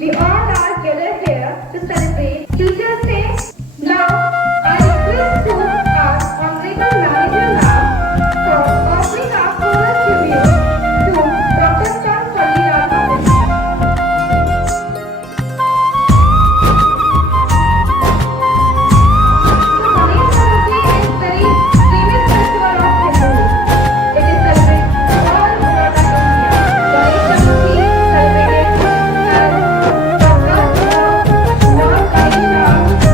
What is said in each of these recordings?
We all are gathered here to celebrate Teachers' Day. Now, I request to our Honorable Manager Ma'am for offering our fullest tribute to Dr. Chan Salli So Ganesh Chaturthi is very famous festival of Hindus. It is celebrated all over the India. Ganesh Chaturthi celebrated as the birth of Lord Ganesha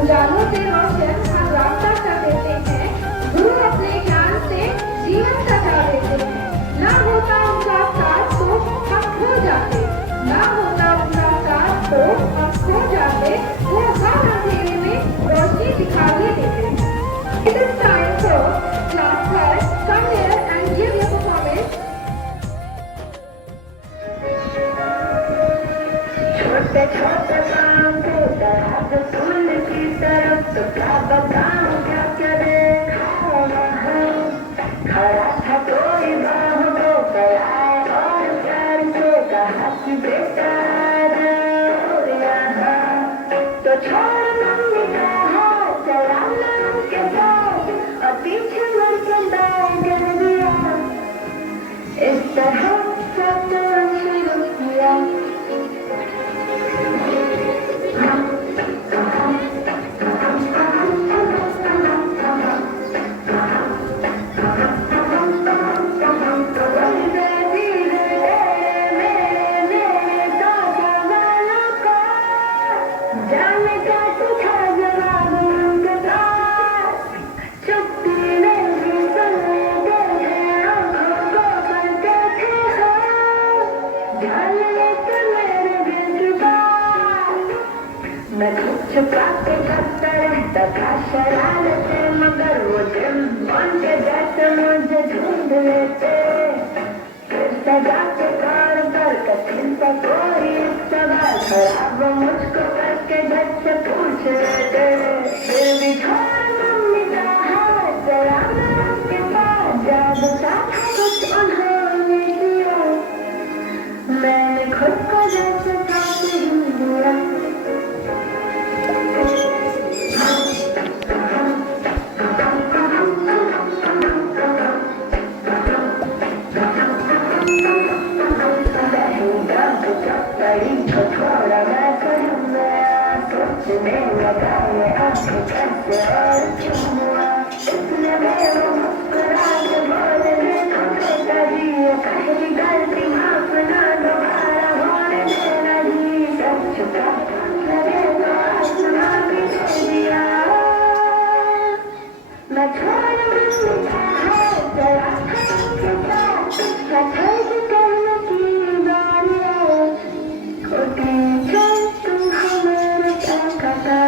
उजालों से रोशन हम रास्ता कर देते हैं, गुरु अपने ज्ञान से जीवन सजा देते हैं। ना होता उनका साथ तो हम खो जाते, ना होता उनका साथ तो हम खो जाते, वो हर अंधेरे में रोशनी दिखा ही देते हैं। It is time for class 12. Come here and give your performance. छोटे छोटे काम के तरह फूल की तरफ तो क्या बताऊं क्या करे खड़ा था कोई बाहों को फैलाए और प्यार से कहा कि बेटा तो छोड़ मम्मी का हाथ चला उनके साथ और पीछे मुड़ के बैठ कर दिया इस तरह सब शुरू किया मैं छुपा के करता रहता था शरारतें मगर वो दिन बन के जैसे मुझे ढूंढ लेते फिर सजा के कार पर कठिन सा कोई सवाल खड़ा वो मुझको करके झट से पूछ लेते फिर भी छोड़ मम्मी का हाथ चला के पास जादू सा कुछ उन्होंने किया मैंने खुद को जैसे साथ ही दिया थोड़ा मैं करूँगा सोचने लगा ये आँखें कैसे और क्यों हुआ इसने मेरे मुस्कुरा के बोले देखो बेटा जी ये पहली गलती माफ ना दोबारा होने देना जी सब छुपा लगे तो आसमां भी दे दिया मैं छोड़ मम्मी का हाथ चला के साथ कथल के कहने की बारी तुम हमारे क्या कहता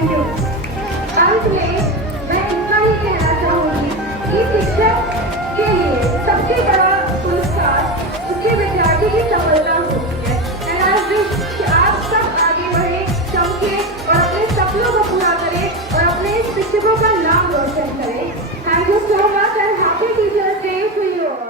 थैंक यू। अंत में मैं इतना ही कहना चाहूंगी कि शिक्षक के लिए सबसे बड़ा पुरस्कार उसके विद्यार्थी की सफलता होती है। एंड आई विश कि आप सब आगे बढ़े, चमके और अपने सपनों को पूरा करें और अपने शिक्षकों का नाम रोशन करें। Thank you so much and happy teachers day to you all.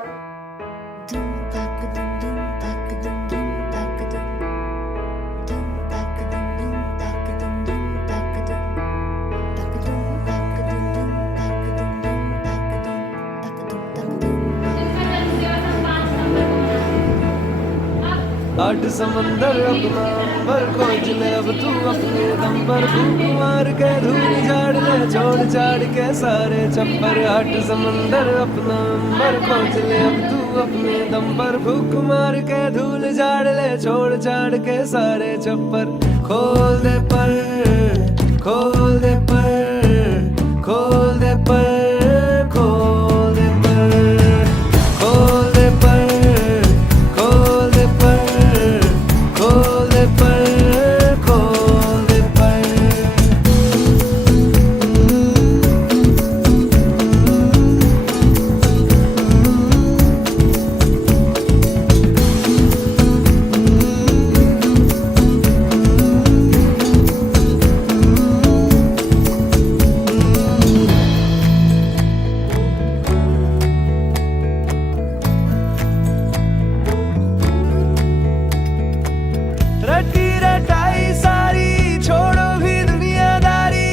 आठ समंदर अपना अंबर खोज ले अब तू अपने दम पर फूक मार के धूल झाड़ ले छोड़ छाड़ के सारे छप्पर। आठ समंदर अपना अंबर खोज ले अब तू अपने दम पर फूक मार के धूल झाड़ ले छोड़ छाड़ के सारे छप्पर। खोल दे पर खोल दे पर खोल दे पर खोल दे पर खोल दे पर खोल दे पर खोल दे पर खोल दे पर। रटी रटाई सारी छोड़ो भी दुनियादारी,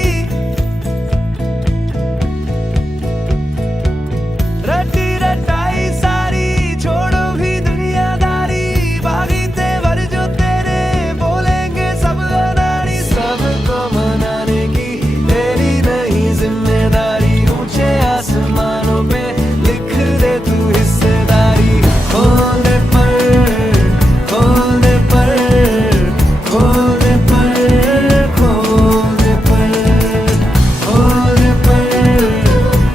रटी रटाई सारी छोड़ो भी दुनियादारी। बागी तेवर जो तेरे बोलेंगे सब अनाड़ी, सबको मनाने की तेरी नहीं जिम्मेदारी। ऊंचे आसमानों पे लिख दे तू हिस्सेदारी। खोल दे पर खोल दे पर खोल दे पर खोल दे पर खोल दे पर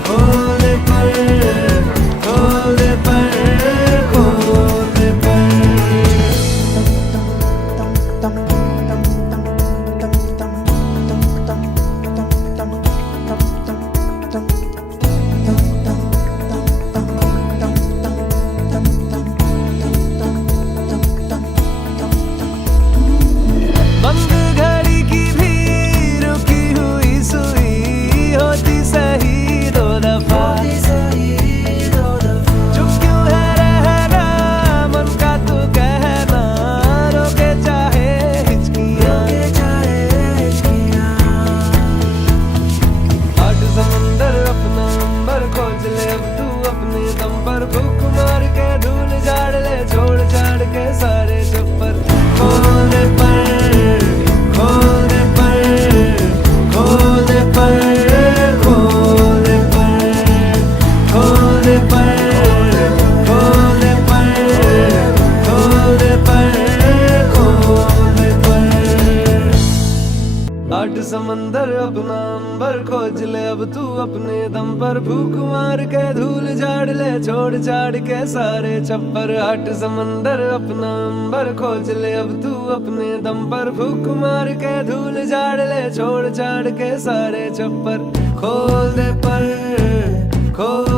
खोल दे पर खोल दे पर खोल दे बंद घड़ी की भी रुकी हुई सुई होती सही दो दफा। चुप क्यों है रहना मन का तू कहना, रोके चाहे हिचकियां। आठ समंदर अपना अंबर खोज ले अब तू अपने दम पर फूक मार के धूल झाड़ ले छोड़ छाड़ के सारे छप्पर। खोल दे पर खोल दे पर खोल दे पर खोल दे पर खोल दे पर खोल दे पर खोल दे पर खोल दे पर। आठ समंदर अपना अंबर खोज ले अब तू अपने दम पर फूक मार के धूल झाड़ ले छोड़ छाड़ के सारे छप्पर। आठ समंदर अपना अंबर खोज ले अब तू अपने दम पर फूक मार के धूल झाड़ ले छोड़ छाड़ के सारे छप्पर। खोल दे पर खोल